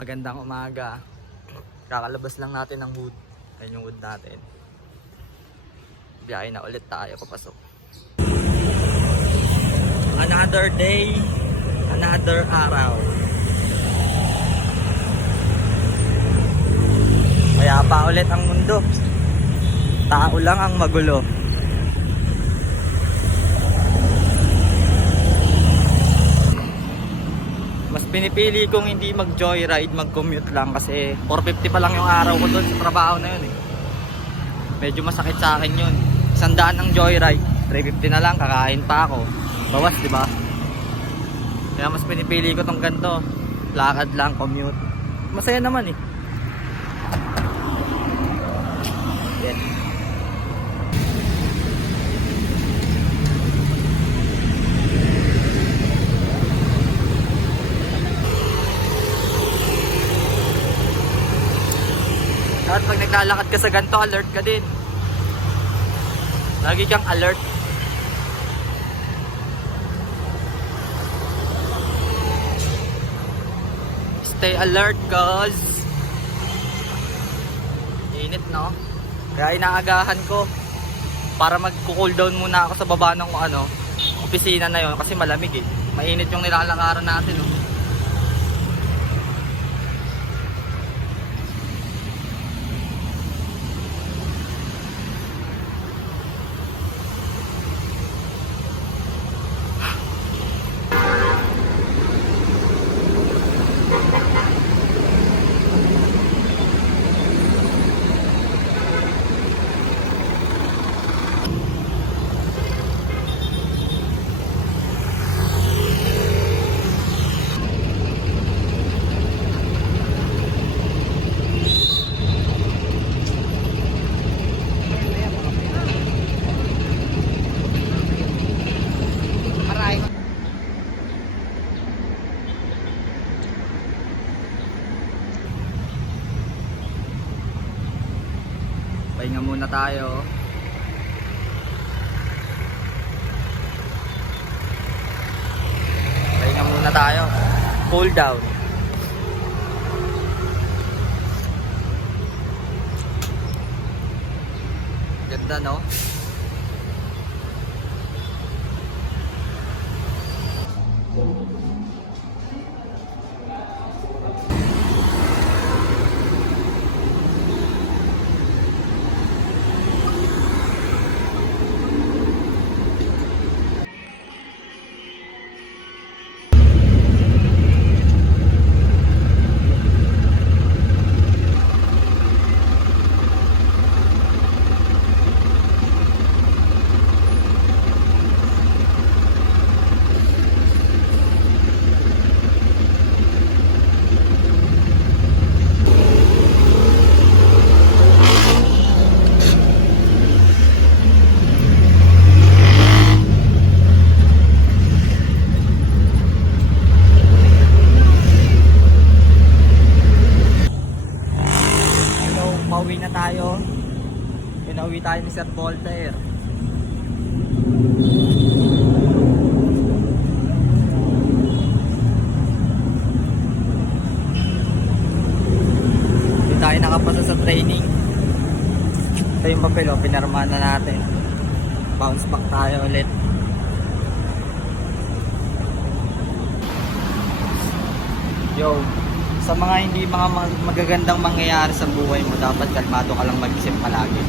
Magandang umaga. Kakalabas lang natin ng hood. Ayun yung hood natin. Biyahe na ulit tayo papasok. Another day, another araw. Kaya pa ulit ang mundo. Tao lang ang magulo. Mas pinipili kong hindi mag-joyride, mag-commute lang kasi 450 pa lang yung araw ko doon sa trabaho na yun eh. Medyo masakit sa akin yun. 100 ng joyride, 350 na lang, kakain pa ako. Bawas, di ba? Kaya mas pinipili ko tong ganito. Lakad lang, commute. Masaya naman eh. Yan. At pag naglalakad ka sa ganito, alert ka din. Lagi kang alert. Stay alert cause init, no? Kaya inaagahan ko para mag-cool down muna ako sa baba ng opisina na yon kasi malamig eh. Mainit yung nilalakaran natin, no? Pahinga muna tayo. Pahinga muna tayo. Cool down. Ganda, no? Pauwi na tayo. Pinauwi tayo ni Sir Voltaire. Hindi tayo nakapasa sa training. Ito yung papel, pinarmahan na natin. Bounce back tayo ulit. Yo, sa mga hindi mga magagandang mangyayari sa buhay mo, dapat kalmado ka lang mag-isip palagi.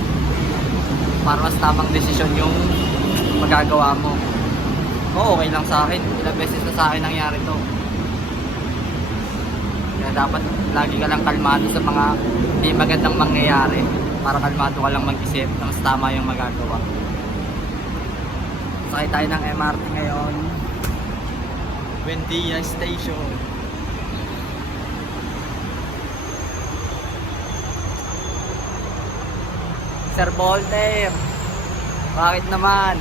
Para mas tamang desisyon yung magagawa mo. Oo, okay lang sa akin. Ilang beses na sa akin nangyari to. Kaya dapat lagi ka lang kalmado sa mga hindi magandang mangyayari. Para kalmado ka lang mag-isip na mas tama yung magagawa. Sakay tayo ng MRT ngayon. Buendia Station. Sir Voltaire, bakit naman?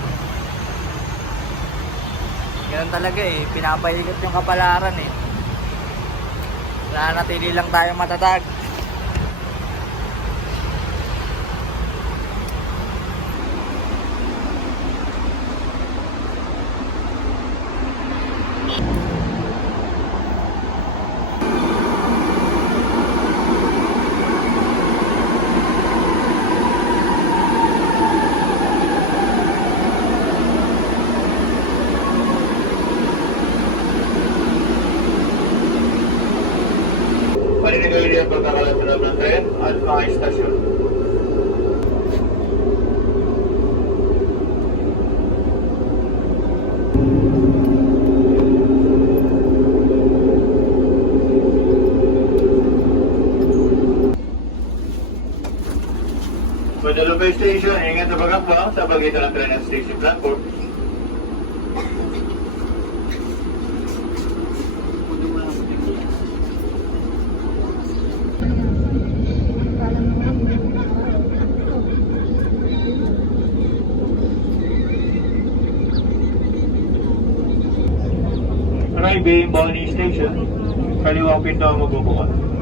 Ganun talaga eh, pinapaikot yung kapalaran eh. Nanatili lang tayo matatag. paninigawin ang pagkakalat sa loob ng tren at mga istasyon. Guadalupe Station, ingat na pagkakbang sa pagitan ng tren at station platform. Arriving Bonnie Station, kaliwang pinto ang magbubukas.